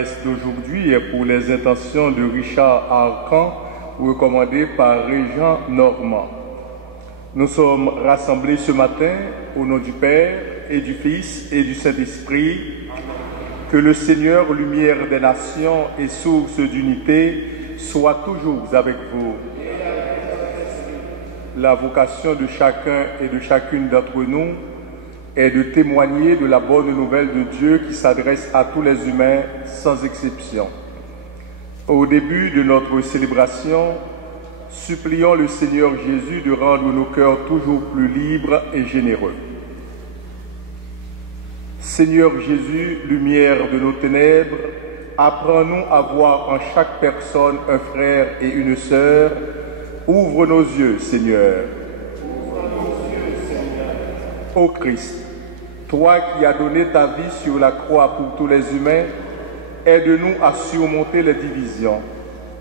messe d'aujourd'hui est pour les intentions de Richard Arcan, recommandé par Régent Normand. Nous sommes rassemblés ce matin au nom du Père et du Fils et du Saint-Esprit. Que le Seigneur, lumière des nations et source d'unité, soit toujours avec vous. La vocation de chacun et de chacune d'entre nous est de témoigner de la bonne nouvelle de Dieu qui s'adresse à tous les humains sans exception. Au début de notre célébration, supplions le Seigneur Jésus de rendre nos cœurs toujours plus libres et généreux. Seigneur Jésus, lumière de nos ténèbres, apprends-nous à voir en chaque personne un frère et une sœur. Ouvre nos yeux, Seigneur. Ouvre nos yeux, Seigneur. Ô Christ, toi qui as donné ta vie sur la croix pour tous les humains, aide-nous à surmonter les divisions.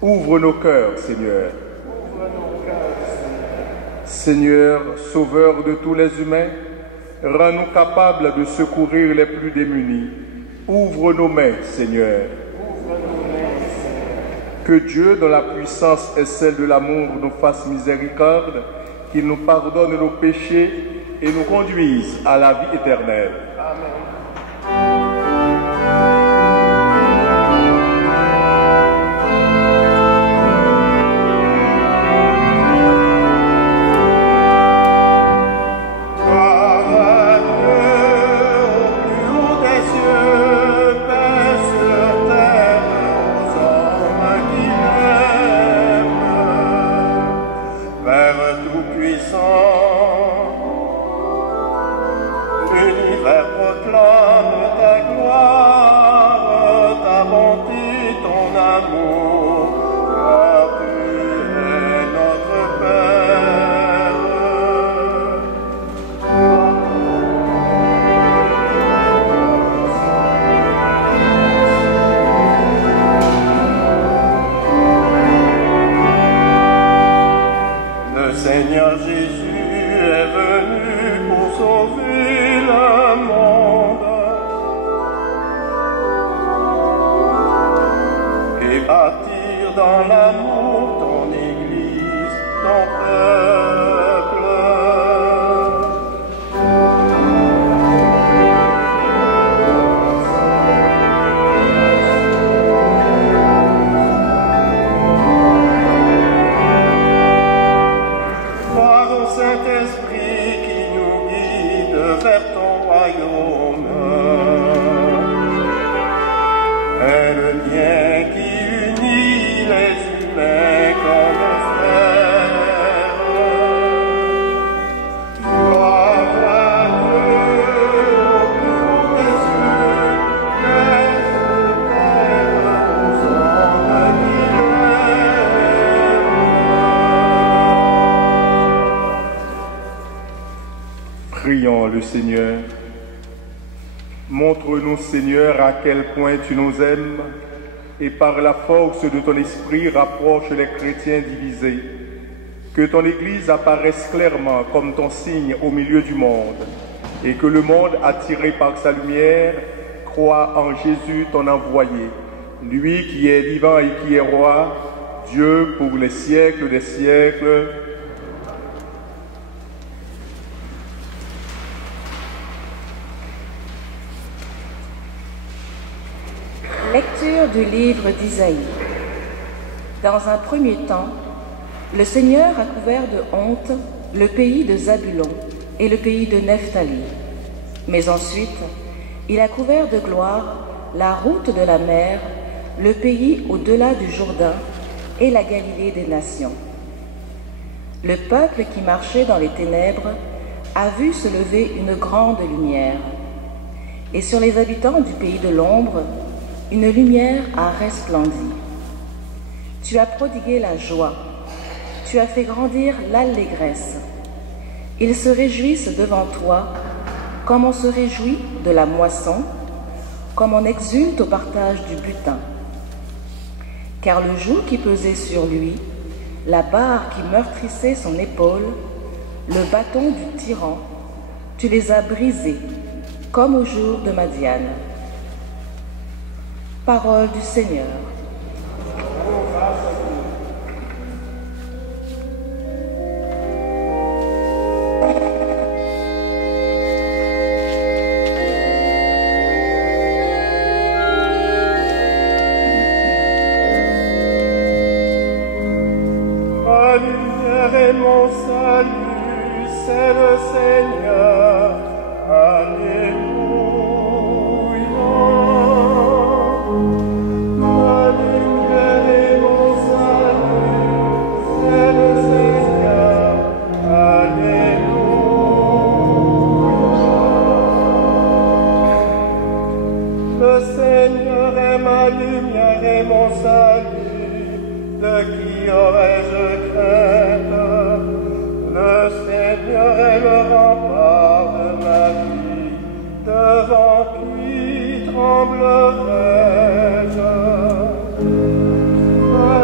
Ouvre nos cœurs, Seigneur. Ouvre nos cœurs, Seigneur. Seigneur, sauveur de tous les humains, rends-nous capables de secourir les plus démunis. Ouvre nos mains, Seigneur. Ouvre nos mains, Seigneur. Que Dieu, dont la puissance est celle de l'amour, nous fasse miséricorde, qu'il nous pardonne nos péchés et nous conduise à la vie éternelle. Amen. Prions le Seigneur. Montre-nous, Seigneur, à quel point tu nous aimes et par la force de ton esprit rapproche les chrétiens divisés. Que ton Église apparaisse clairement comme ton signe au milieu du monde et que le monde, attiré par sa lumière, croit en Jésus, ton envoyé, lui qui est vivant et qui est roi, Dieu pour les siècles des siècles. Lecture du livre d'Isaïe. Dans un premier temps, le Seigneur a couvert de honte le pays de Zabulon et le pays de Nephtali. Mais ensuite, il a couvert de gloire la route de la mer, le pays au-delà du Jourdain et la Galilée des nations. Le peuple qui marchait dans les ténèbres a vu se lever une grande lumière. Et sur les habitants du pays de l'ombre, une lumière a resplendi. Tu as prodigué la joie, tu as fait grandir l'allégresse. Ils se réjouissent devant toi, comme on se réjouit de la moisson, comme on exulte au partage du butin. Car le joug qui pesait sur lui, la barre qui meurtrissait son épaule, le bâton du tyran, tu les as brisés, comme au jour de Madian. Parole du Seigneur. Ma lumière et mon salut, c'est le Seigneur. Alléluia. Ma lumière et mon salut, c'est le Seigneur. Alléluia. Le Seigneur est ma lumière et mon salut. De qui aurais-je crainte? Le Seigneur est le rempart de ma vie. Devant qui tremblerais-je? Ma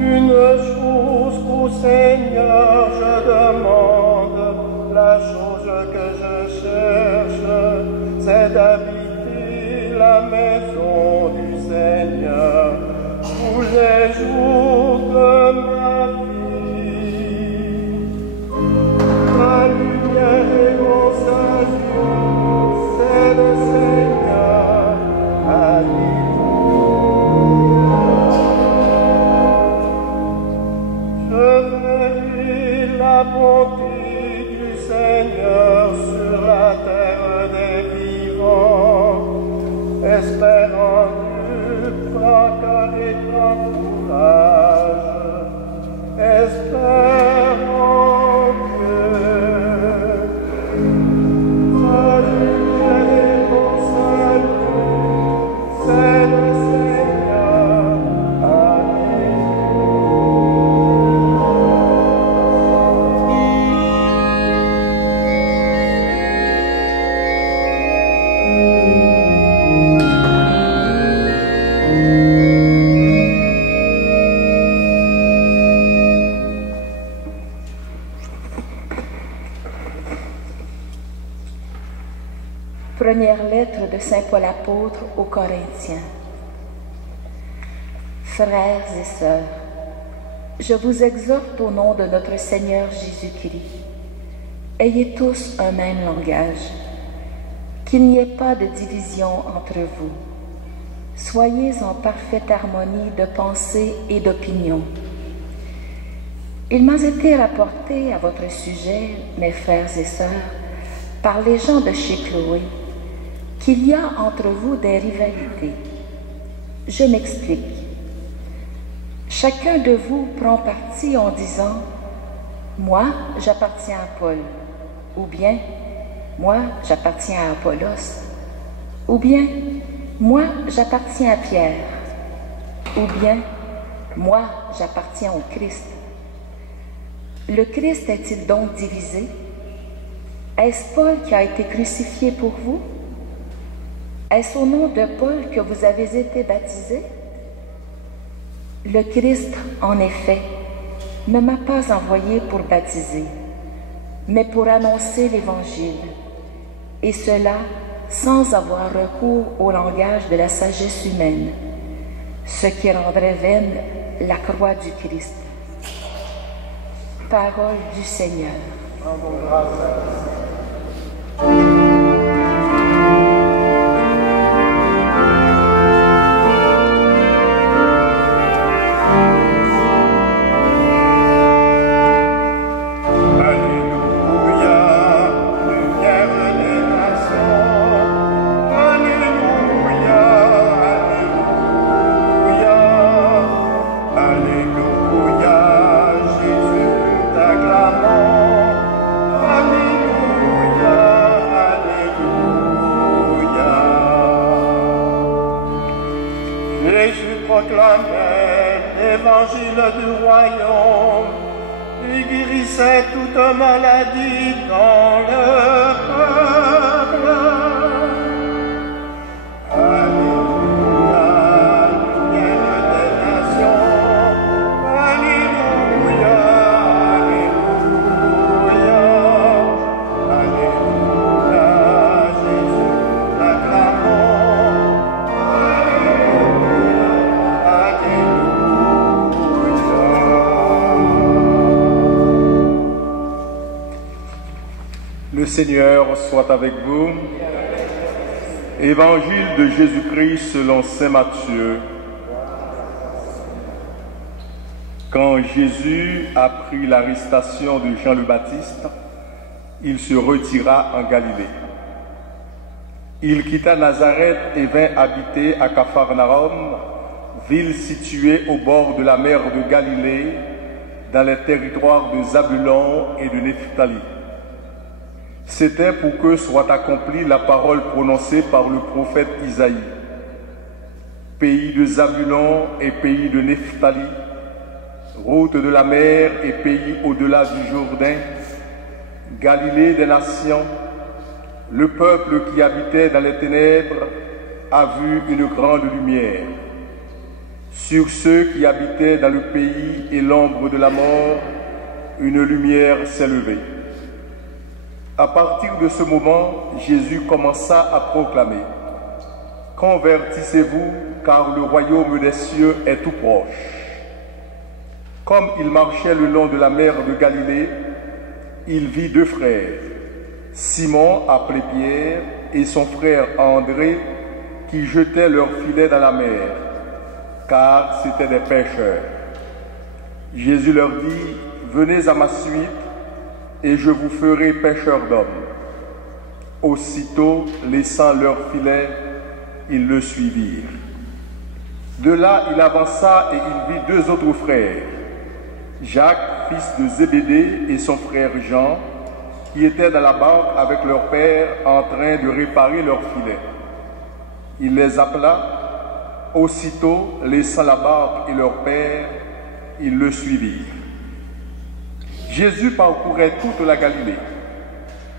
Une chose qu'au Seigneur je demande, la chose que je cherche, c'est d'habiter la maison du Seigneur tous les jours de ma vie. Ma lumière et mon salut, c'est le Seigneur. Je verrai la bonté du Seigneur sur la terre des vivants, espérant Dieu, prends cœur et prends courage, espérant Dieu. Ma lumière et mon salut, c'est le Seigneur. Première lettre de Saint Paul apôtre aux Corinthiens. Frères et sœurs, je vous exhorte au nom de notre Seigneur Jésus-Christ. Ayez tous un même langage, qu'il n'y ait pas de division entre vous. Soyez en parfaite harmonie de pensée et d'opinion. Il m'a été rapporté à votre sujet, mes frères et sœurs, par les gens de chez Chloé, qu'il y a entre vous des rivalités. Je m'explique. Chacun de vous prend parti en disant « Moi, j'appartiens à Paul » ou bien « Moi, j'appartiens à Apollos » ou bien « Moi, j'appartiens à Pierre » ou bien « Moi, j'appartiens au Christ ». Le Christ est-il donc divisé? Est-ce Paul qui a été crucifié pour vous? Est-ce au nom de Paul que vous avez été baptisés? Le Christ, en effet, ne m'a pas envoyé pour baptiser, mais pour annoncer l'Évangile, et cela sans avoir recours au langage de la sagesse humaine, ce qui rendrait vaine la croix du Christ. Parole du Seigneur. proclamait l'évangile du royaume, il guérissait toute maladie dans le peuple. Alléluia, lumière des nations, Le Seigneur soit avec vous. Évangile de Jésus-Christ selon saint Matthieu. Quand Jésus apprit l'arrestation de Jean le Baptiste, il se retira en Galilée. Il quitta Nazareth et vint habiter à Capharnaüm, ville située au bord de la mer de Galilée, dans les territoires de Zabulon et de Nephtali. C'était pour que soit accomplie la parole prononcée par le prophète Isaïe. Pays de Zabulon et pays de Nephtali, route de la mer et pays au-delà du Jourdain, Galilée des nations, le peuple qui habitait dans les ténèbres a vu une grande lumière. Sur ceux qui habitaient dans le pays et l'ombre de la mort, une lumière s'est levée. À partir de ce moment, Jésus commença à proclamer « Convertissez-vous, car le royaume des cieux est tout proche. » Comme il marchait le long de la mer de Galilée, il vit deux frères, Simon appelé Pierre et son frère André, qui jetaient leurs filets dans la mer, car c'étaient des pêcheurs. Jésus leur dit « Venez à ma suite, et je vous ferai pêcheurs d'hommes. » Aussitôt, laissant leurs filets, ils le suivirent. De là, il avança et il vit deux autres frères, Jacques, fils de Zébédée, et son frère Jean, qui étaient dans la barque avec leur père en train de réparer leurs filets. Il les appela. Aussitôt, laissant la barque et leur père, ils le suivirent. Jésus parcourait toute la Galilée.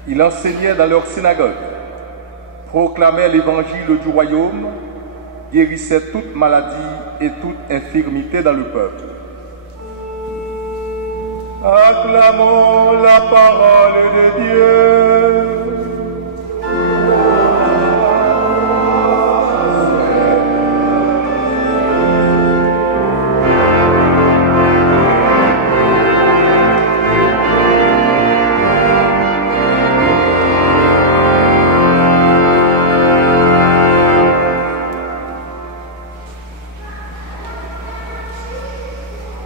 Il enseignait dans leur synagogue, proclamait l'évangile du royaume, guérissait toute maladie et toute infirmité dans le peuple. Acclamons la parole de Dieu.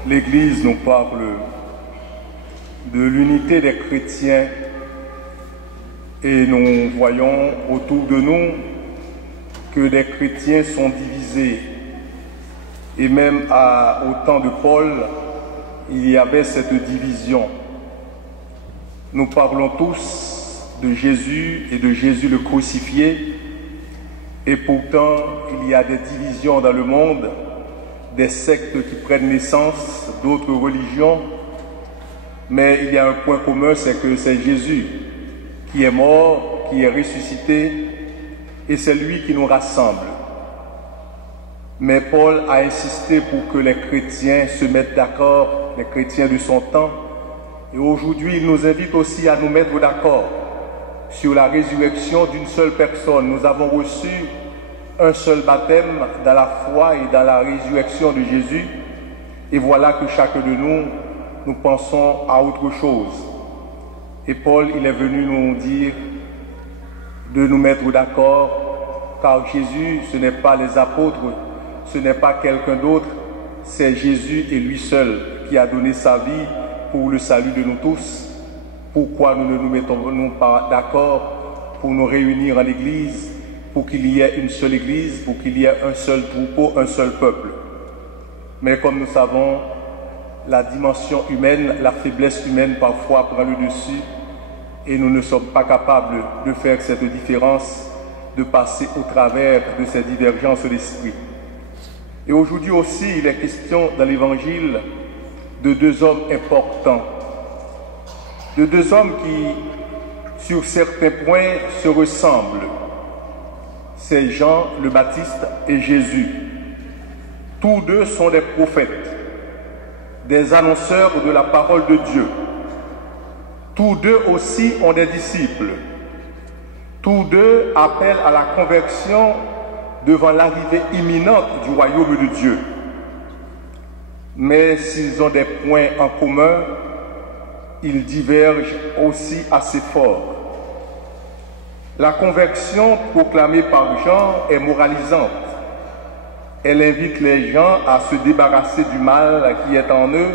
L'Église nous parle de l'unité des chrétiens et nous voyons autour de nous que les chrétiens sont divisés. Et même au temps de Paul, il y avait cette division. Nous parlons tous de Jésus et de Jésus le crucifié, et pourtant il y a des divisions dans le monde, des sectes qui prennent naissance, d'autres religions, mais il y a un point commun, c'est que c'est Jésus qui est mort, qui est ressuscité, et c'est lui qui nous rassemble. Mais Paul a insisté pour que les chrétiens se mettent d'accord, les chrétiens de son temps, et aujourd'hui il nous invite aussi à nous mettre d'accord sur la résurrection d'une seule personne. Nous avons reçu un seul baptême dans la foi et dans la résurrection de Jésus, et voilà que chacun de nous pensons à autre chose. Et Paul, il est venu nous dire de nous mettre d'accord, car Jésus, ce n'est pas les apôtres, ce n'est pas quelqu'un d'autre, c'est Jésus et lui seul qui a donné sa vie pour le salut de nous tous. Pourquoi nous ne nous mettons pas d'accord pour nous réunir en Église, pour qu'il y ait une seule Église, pour qu'il y ait un seul troupeau, un seul peuple. Mais comme nous savons, la dimension humaine, la faiblesse humaine parfois prend le dessus et nous ne sommes pas capables de faire cette différence, de passer au travers de ces divergences d'esprit. Et aujourd'hui aussi, il est question dans l'Évangile de deux hommes importants, de deux hommes qui, sur certains points, se ressemblent. C'est Jean le Baptiste et Jésus. Tous deux sont des prophètes, des annonceurs de la parole de Dieu. Tous deux aussi ont des disciples. Tous deux appellent à la conversion devant l'arrivée imminente du royaume de Dieu. Mais s'ils ont des points en commun, ils divergent aussi assez fort. La conversion proclamée par Jean est moralisante. Elle invite les gens à se débarrasser du mal qui est en eux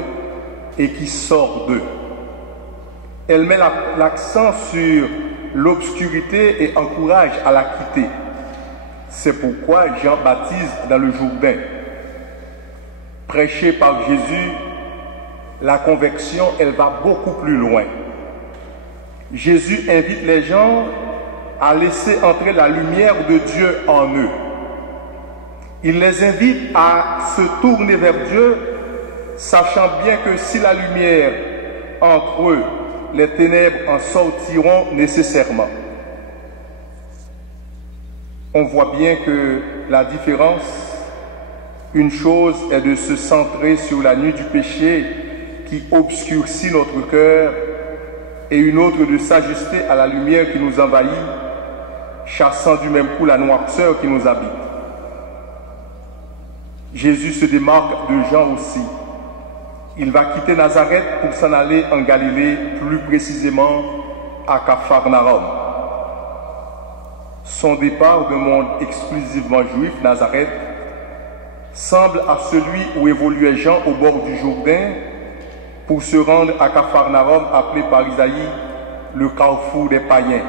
et qui sort d'eux. Elle met l'accent sur l'obscurité et encourage à la quitter. C'est pourquoi Jean baptise dans le Jourdain. Prêchée par Jésus, la conversion, elle va beaucoup plus loin. Jésus invite les gens à laisser entrer la lumière de Dieu en eux. Il les invite à se tourner vers Dieu, sachant bien que si la lumière entre eux, les ténèbres en sortiront nécessairement. On voit bien que la différence, une chose est de se centrer sur la nuit du péché qui obscurcit notre cœur, et une autre de s'ajuster à la lumière qui nous envahit, chassant du même coup la noirceur qui nous habite. Jésus se démarque de Jean aussi. Il va quitter Nazareth pour s'en aller en Galilée, plus précisément à Capharnaüm. Son départ d'un monde exclusivement juif, Nazareth, semble à celui où évoluait Jean au bord du Jourdain pour se rendre à Capharnaüm, appelé par Isaïe le carrefour des païens.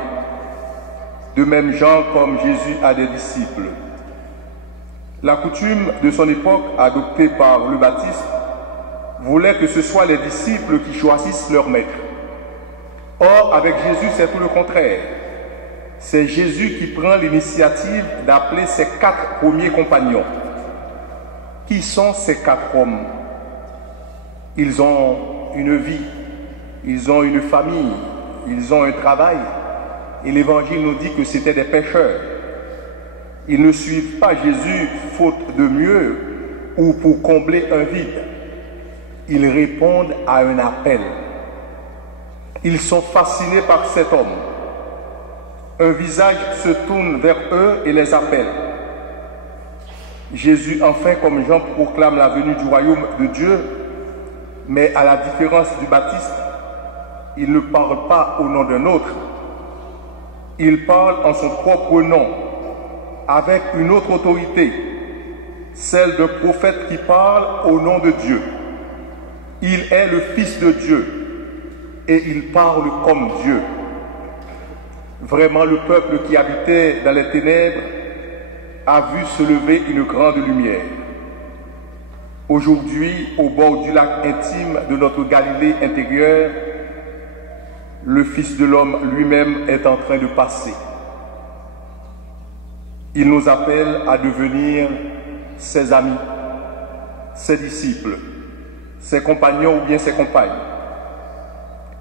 De même Jean, comme Jésus, a des disciples. La coutume de son époque, adoptée par le baptiste, voulait que ce soit les disciples qui choisissent leur maître. Or, avec Jésus, c'est tout le contraire. C'est Jésus qui prend l'initiative d'appeler ses 4 premiers compagnons. Qui sont ces 4 hommes? Ils ont une vie, ils ont une famille, ils ont un travail. Et l'Évangile nous dit que c'était des pécheurs. Ils ne suivent pas Jésus faute de mieux ou pour combler un vide. Ils répondent à un appel. Ils sont fascinés par cet homme. Un visage se tourne vers eux et les appelle. Jésus, enfin, comme Jean, proclame la venue du royaume de Dieu, mais à la différence du Baptiste, il ne parle pas au nom d'un autre. Il parle en son propre nom, avec une autre autorité, celle d'un prophète qui parle au nom de Dieu. Il est le Fils de Dieu et il parle comme Dieu. Vraiment, le peuple qui habitait dans les ténèbres a vu se lever une grande lumière. Aujourd'hui, au bord du lac intime de notre Galilée intérieure, le Fils de l'homme lui-même est en train de passer. Il nous appelle à devenir ses amis, ses disciples, ses compagnons ou bien ses compagnes.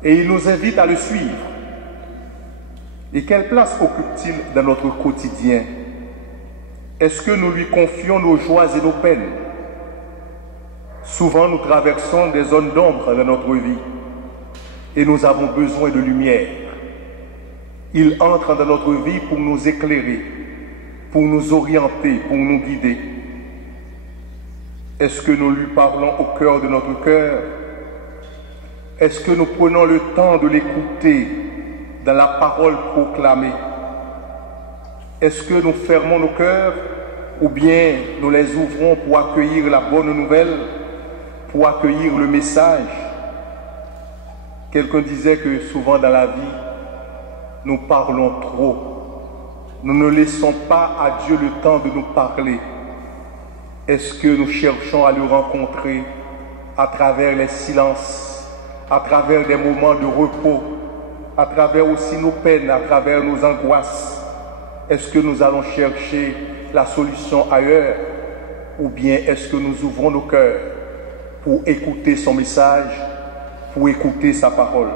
Et il nous invite à le suivre. Et quelle place occupe-t-il dans notre quotidien? Est-ce que nous lui confions nos joies et nos peines? Souvent, nous traversons des zones d'ombre dans notre vie et nous avons besoin de lumière. Il entre dans notre vie pour nous éclairer, pour nous orienter, pour nous guider. Est-ce que nous lui parlons au cœur de notre cœur? Est-ce que nous prenons le temps de l'écouter dans la parole proclamée? Est-ce que nous fermons nos cœurs ou bien nous les ouvrons pour accueillir la bonne nouvelle, pour accueillir le message? Quelqu'un disait que souvent dans la vie, nous parlons trop. Nous ne laissons pas à Dieu le temps de nous parler. Est-ce que nous cherchons à le rencontrer à travers les silences, à travers des moments de repos, à travers aussi nos peines, à travers nos angoisses? Est-ce que nous allons chercher la solution ailleurs? Ou bien est-ce que nous ouvrons nos cœurs pour écouter son message, pour écouter sa parole?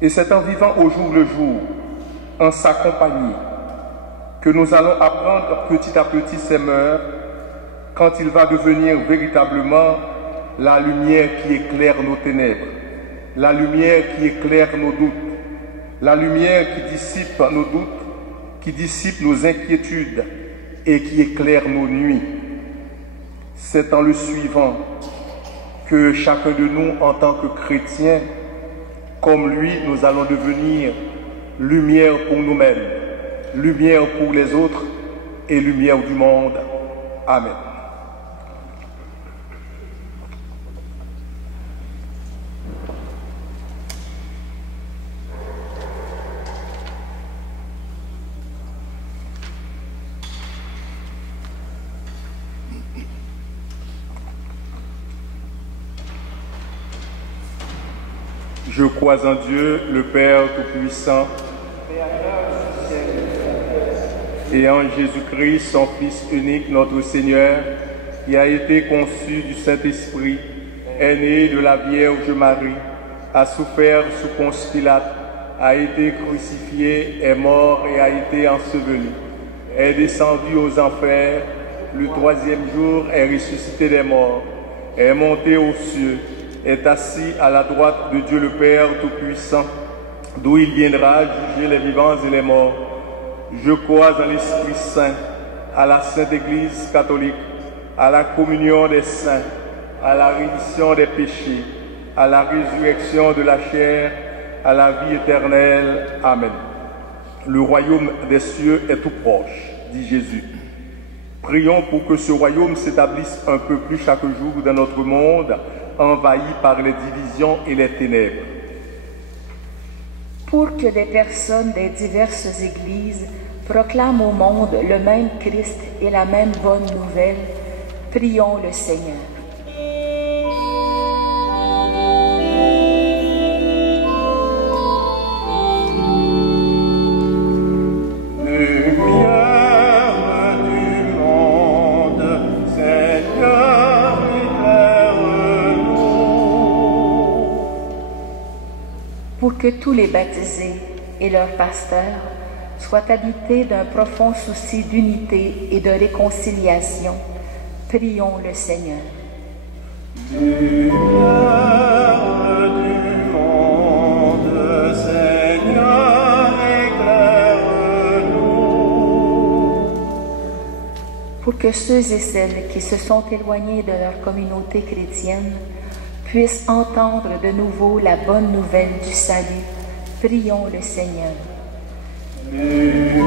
Et c'est en vivant au jour le jour, en sa compagnie, que nous allons apprendre petit à petit ses mœurs, quand il va devenir véritablement la lumière qui éclaire nos ténèbres, la lumière qui éclaire nos doutes, la lumière qui dissipe nos doutes, qui dissipe nos inquiétudes et qui éclaire nos nuits. C'est en le suivant que chacun de nous, en tant que chrétien, comme lui, nous allons devenir lumière pour nous-mêmes, lumière pour les autres et lumière du monde. Amen. Je crois en Dieu, le Père Tout-Puissant, et en Jésus-Christ, son Fils unique, notre Seigneur, qui a été conçu du Saint-Esprit, est né de la Vierge Marie, a souffert sous Ponce Pilate, a été crucifié, est mort et a été enseveli, est descendu aux enfers, le troisième jour est ressuscité des morts, est monté aux cieux, est assis à la droite de Dieu le Père Tout-Puissant, d'où il viendra juger les vivants et les morts. Je crois en l'Esprit Saint, à la Sainte Église catholique, à la communion des saints, à la rémission des péchés, à la résurrection de la chair, à la vie éternelle. Amen. Le royaume des cieux est tout proche, dit Jésus. Prions pour que ce royaume s'établisse un peu plus chaque jour dans notre monde, envahi par les divisions et les ténèbres. Pour que les personnes des diverses églises proclament au monde le même Christ et la même bonne nouvelle, prions le Seigneur. Pour que tous les baptisés et leurs pasteurs soient habités d'un profond souci d'unité et de réconciliation, prions le Seigneur. Lumière du monde, Seigneur, éclaire-nous. Pour que ceux et celles qui se sont éloignés de leur communauté chrétienne puissent entendre de nouveau la bonne nouvelle du salut, prions le Seigneur. Lumière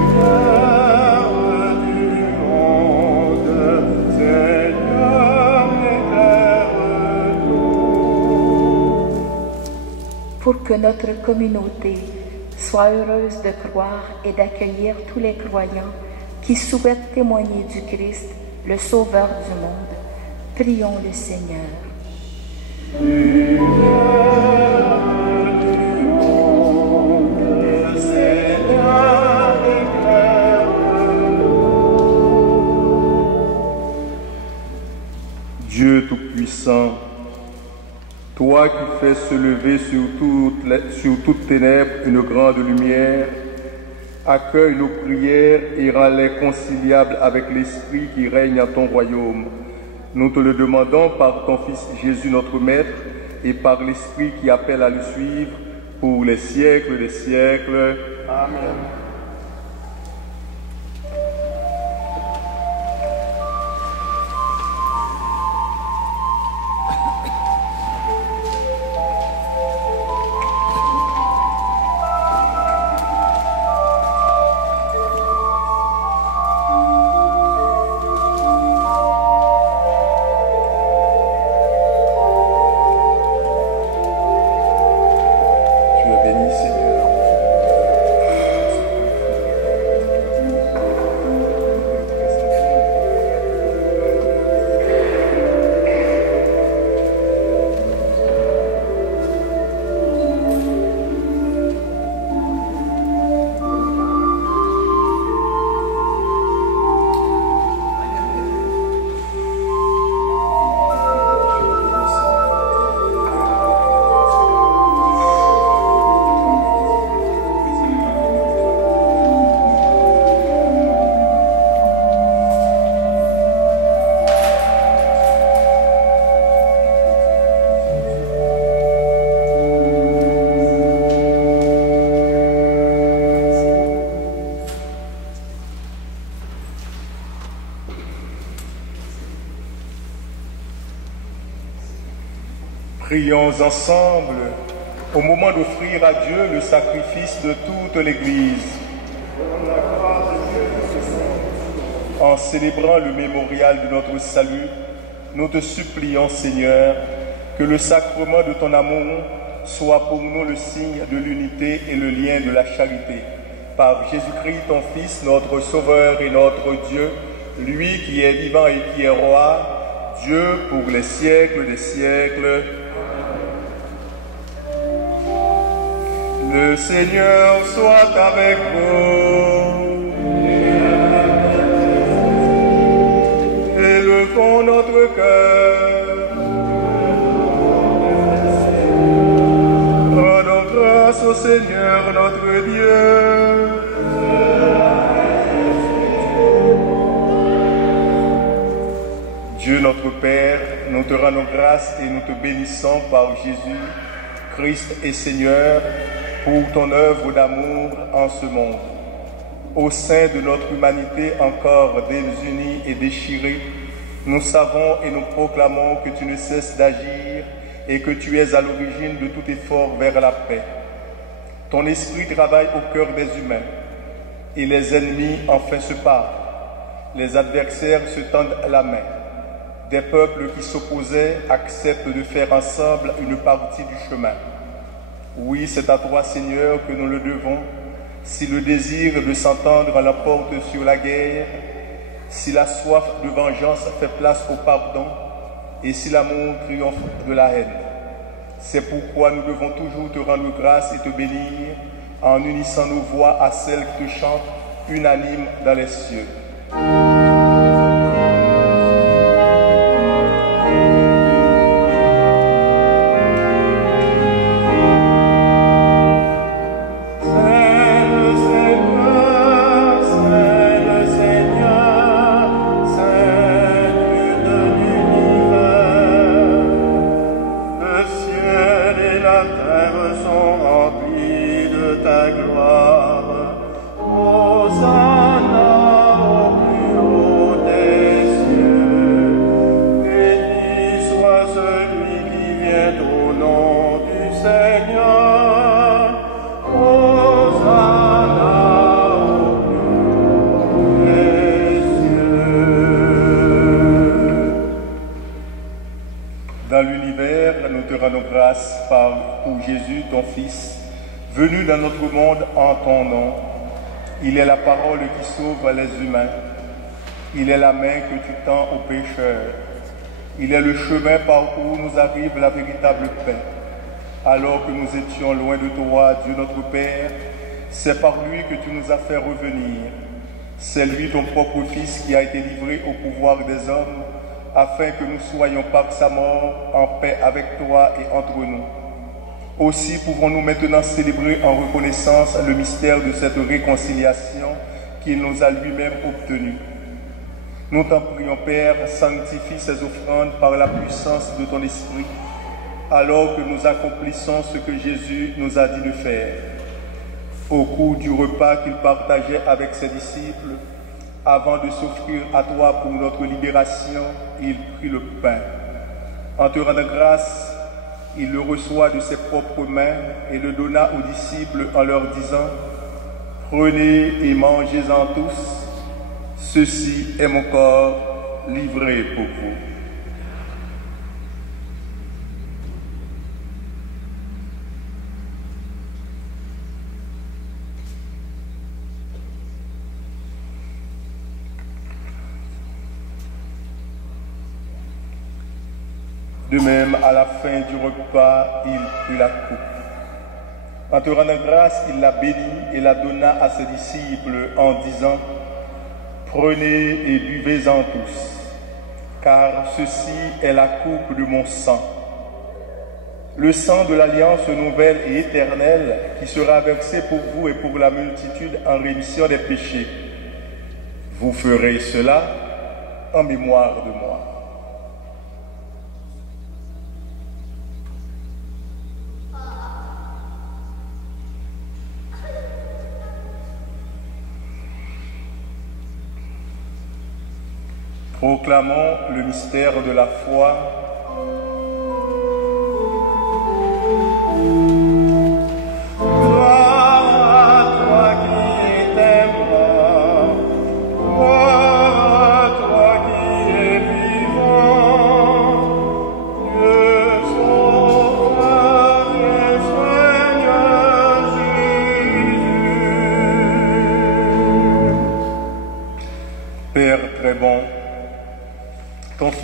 du monde, Seigneur, éclaire-nous. Pour que notre communauté soit heureuse de croire et d'accueillir tous les croyants qui souhaitent témoigner du Christ, le Sauveur du monde, prions le Seigneur. Dieu Tout-Puissant, toi qui fais se lever sur toute ténèbres une grande lumière, accueille nos prières et rends-les conciliables avec l'Esprit qui règne à ton royaume. Nous te le demandons par ton Fils Jésus notre Maître et par l'Esprit qui appelle à le suivre pour les siècles des siècles. Amen. Prions ensemble au moment d'offrir à Dieu le sacrifice de toute l'Église. En célébrant le mémorial de notre salut, nous te supplions, Seigneur, que le sacrement de ton amour soit pour nous le signe de l'unité et le lien de la charité. Par Jésus-Christ, ton Fils, notre Sauveur et notre Dieu, lui qui est vivant et qui est roi, Dieu pour les siècles des siècles. Le Seigneur soit avec vous. Élevons notre cœur. Rendons grâce au Seigneur notre Dieu. Dieu notre Père, nous te rendons grâce et nous te bénissons par Jésus, Christ et Seigneur, pour ton œuvre d'amour en ce monde. Au sein de notre humanité encore désunie et déchirée, nous savons et nous proclamons que tu ne cesses d'agir et que tu es à l'origine de tout effort vers la paix. Ton esprit travaille au cœur des humains et les ennemis enfin se parlent. Les adversaires se tendent la main. Des peuples qui s'opposaient acceptent de faire ensemble une partie du chemin. Oui, c'est à toi, Seigneur, que nous le devons. Si le désir de s'entendre l'emporte sur la guerre, si la soif de vengeance fait place au pardon, et si l'amour triomphe de la haine. C'est pourquoi nous devons toujours te rendre grâce et te bénir, en unissant nos voix à celles qui te chantent unanimes dans les cieux. Pour Jésus, ton Fils, venu dans notre monde en ton nom. Il est la parole qui sauve les humains. Il est la main que tu tends aux pécheurs. Il est le chemin par où nous arrive la véritable paix. Alors que nous étions loin de toi, Dieu notre Père, c'est par lui que tu nous as fait revenir. C'est lui, ton propre Fils, qui a été livré au pouvoir des hommes, afin que nous soyons par sa mort en paix avec toi et entre nous. Aussi pouvons-nous maintenant célébrer en reconnaissance le mystère de cette réconciliation qu'il nous a lui-même obtenue. Nous t'en prions, Père, sanctifie ces offrandes par la puissance de ton Esprit, alors que nous accomplissons ce que Jésus nous a dit de faire. Au cours du repas qu'il partageait avec ses disciples, avant de s'offrir à toi pour notre libération, il prit le pain. En te rendant grâce, il le reçoit de ses propres mains et le donna aux disciples en leur disant « Prenez et mangez-en tous, ceci est mon corps livré pour vous. » De même, à la fin du repas, il prit la coupe. En te rendant grâce, il la bénit et la donna à ses disciples en disant « Prenez et buvez-en tous, car ceci est la coupe de mon sang, le sang de l'alliance nouvelle et éternelle qui sera versé pour vous et pour la multitude en rémission des péchés. Vous ferez cela en mémoire de moi. » Proclamons le mystère de la foi.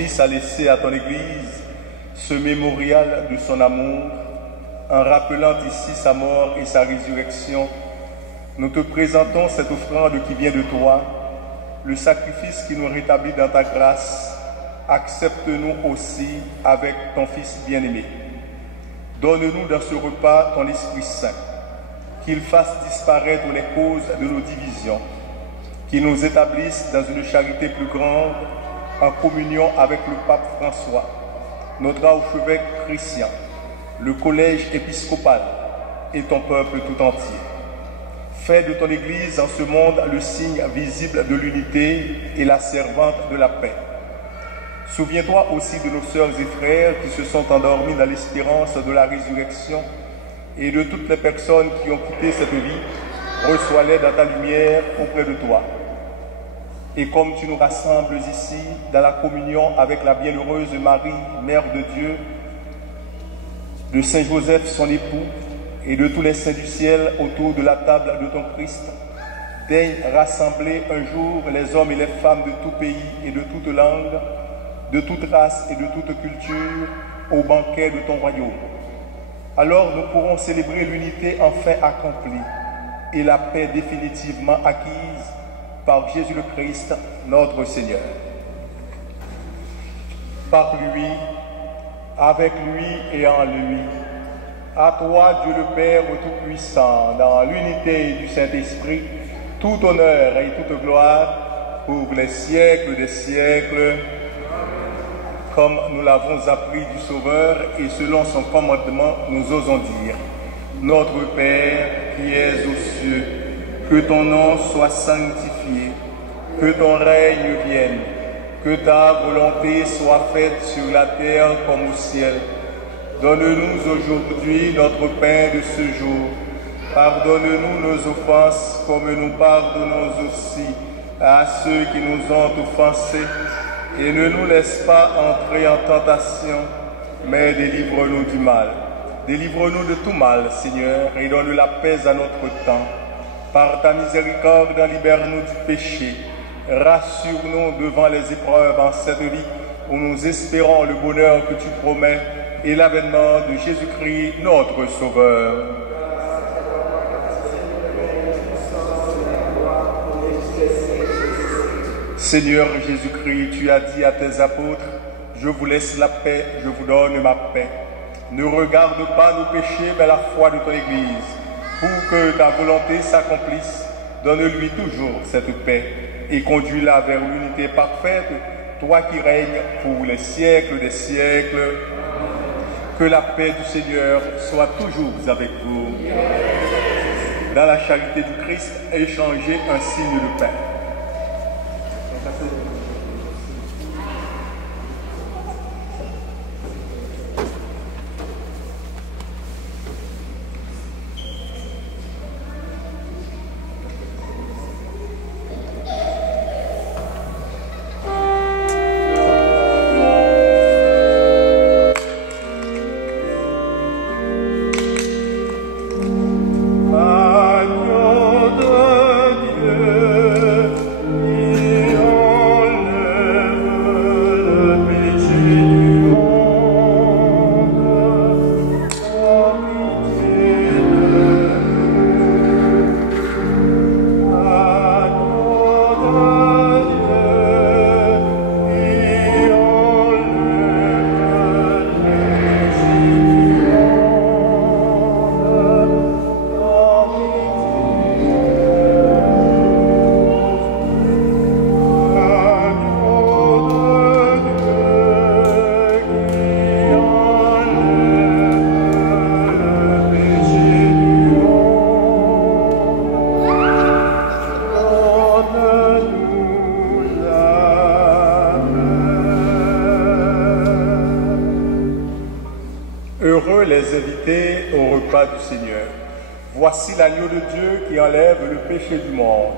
Fils a laissé à ton Église ce mémorial de son amour, en rappelant ici sa mort et sa résurrection, nous te présentons cette offrande qui vient de toi, le sacrifice qui nous rétablit dans ta grâce. Accepte-nous aussi avec ton Fils bien-aimé. Donne-nous dans ce repas ton Esprit Saint, qu'il fasse disparaître les causes de nos divisions, qu'il nous établisse dans une charité plus grande, en communion avec le pape François, notre archevêque Christian, le collège épiscopal et ton peuple tout entier. Fais de ton Église en ce monde le signe visible de l'unité et la servante de la paix. Souviens-toi aussi de nos sœurs et frères qui se sont endormis dans l'espérance de la résurrection et de toutes les personnes qui ont quitté cette vie. Reçois-les dans ta lumière auprès de toi. Et comme tu nous rassembles ici dans la communion avec la bienheureuse Marie, Mère de Dieu, de Saint Joseph, son époux, et de tous les saints du ciel autour de la table de ton Christ, daigne rassembler un jour les hommes et les femmes de tout pays et de toute langue, de toute race et de toute culture au banquet de ton royaume. Alors nous pourrons célébrer l'unité enfin accomplie et la paix définitivement acquise par Jésus le Christ, notre Seigneur. Par lui, avec lui et en lui, à toi, Dieu le Père Tout-Puissant, dans l'unité du Saint-Esprit, tout honneur et toute gloire pour les siècles des siècles, comme nous l'avons appris du Sauveur et selon son commandement, nous osons dire: Notre Père qui es aux cieux, que ton nom soit sanctifié, que ton règne vienne, que ta volonté soit faite sur la terre comme au ciel. Donne-nous aujourd'hui notre pain de ce jour. Pardonne-nous nos offenses comme nous pardonnons aussi à ceux qui nous ont offensés. Et ne nous laisse pas entrer en tentation, mais délivre-nous du mal. Délivre-nous de tout mal, Seigneur, et donne la paix à notre temps. Par ta miséricorde, libère-nous du péché. Rassure-nous devant les épreuves en cette vie où nous espérons le bonheur que tu promets et l'avènement de Jésus-Christ, notre Sauveur. Seigneur Jésus-Christ, tu as dit à tes apôtres: je vous laisse la paix, je vous donne ma paix. Ne regarde pas nos péchés, mais la foi de ton Église. Pour que ta volonté s'accomplisse, donne-lui toujours cette paix et conduis-la vers l'unité parfaite, toi qui règnes pour les siècles des siècles. Que la paix du Seigneur soit toujours avec vous. Dans la charité du Christ, échangez un signe de paix. Heureux les invités au repas du Seigneur. Voici l'agneau de Dieu qui enlève le péché du monde.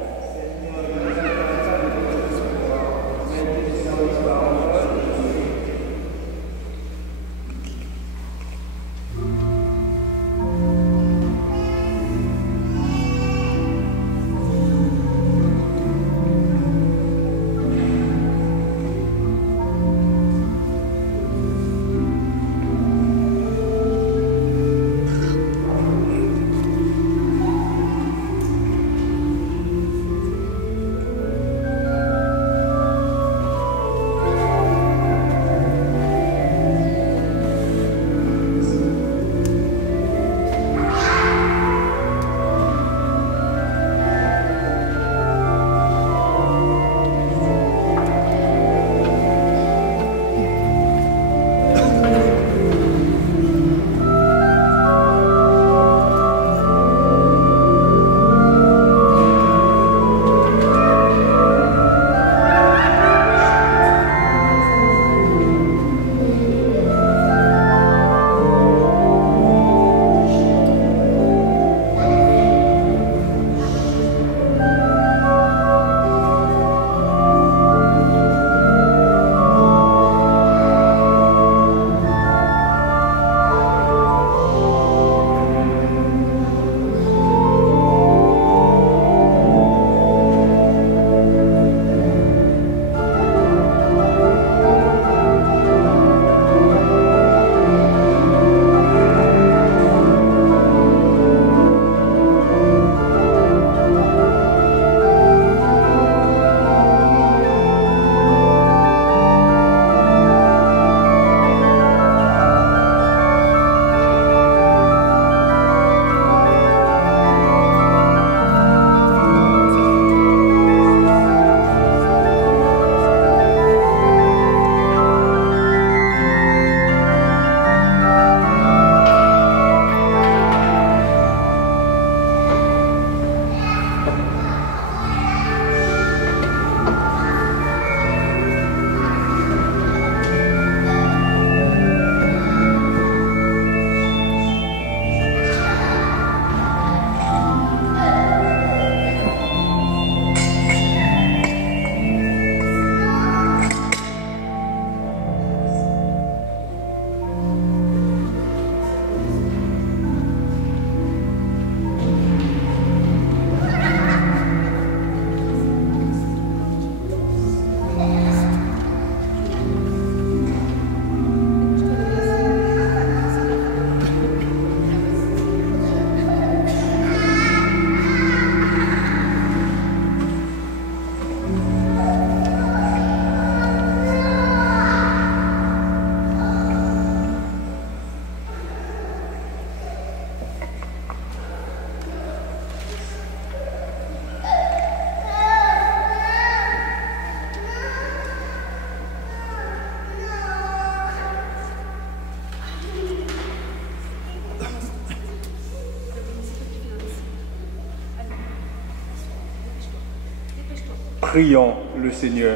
Prions le Seigneur.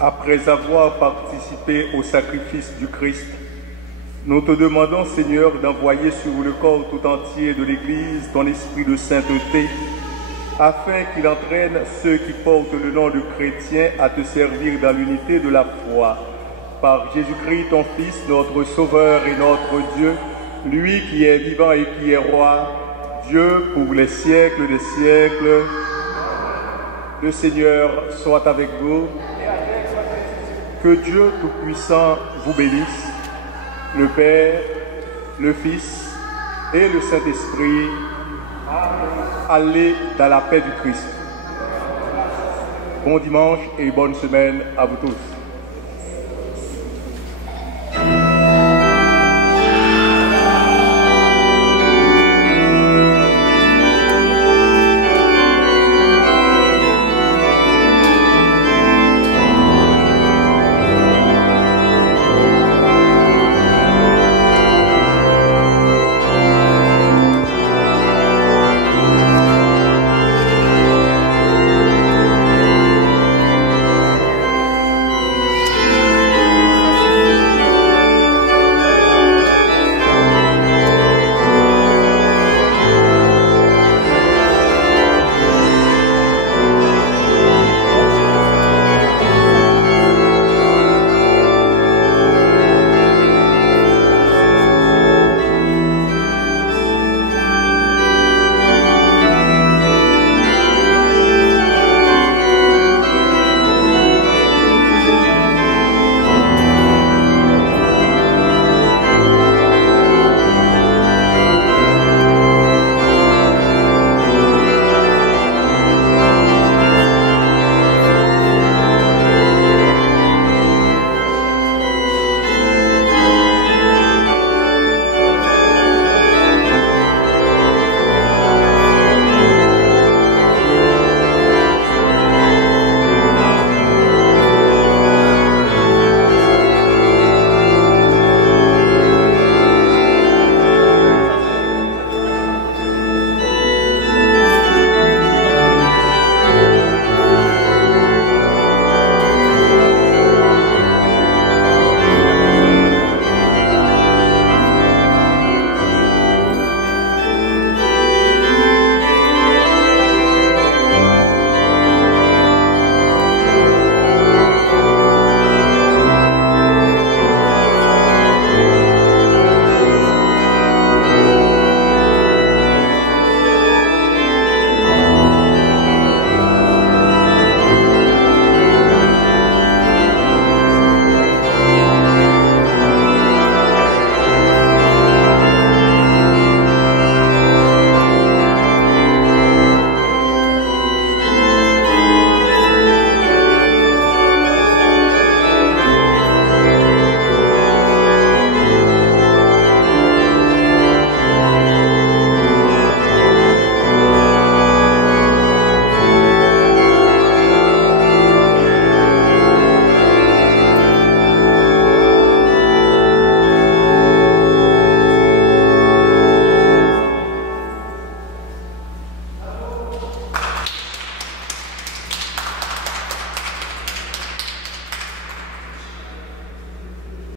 Après avoir participé au sacrifice du Christ, nous te demandons, Seigneur, d'envoyer sur le corps tout entier de l'Église ton esprit de sainteté, afin qu'il entraîne ceux qui portent le nom de chrétien à te servir dans l'unité de la foi. Par Jésus-Christ, ton Fils, notre Sauveur et notre Dieu, lui qui est vivant et qui est roi, Dieu pour les siècles des siècles. Le Seigneur soit avec vous. Que Dieu Tout-Puissant vous bénisse, le Père, le Fils et le Saint-Esprit. Allez dans la paix du Christ. Bon dimanche et bonne semaine à vous tous.